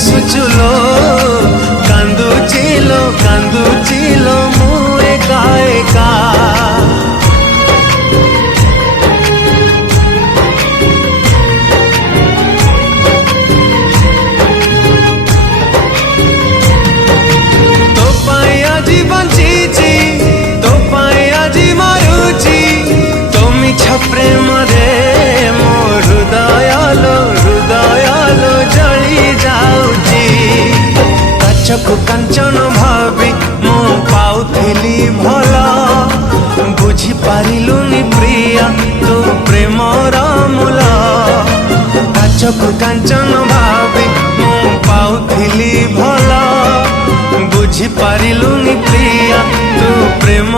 हसुचुलो कांदुचिलो मु एका एका। तो पाई आजी बंचीची तो पाई आजी मारुची तो मिछ प्रेम रे मो हृदयालो जली जाऊची। काचकु कांचन भावी मु पाउथिली भला बुझी पारिलुनी प्रिया तो प्रेमर मूल। काचकु कांचन भावी मु पाउथिली भला बुझी पारिलुनी प्रिया तो प्रेम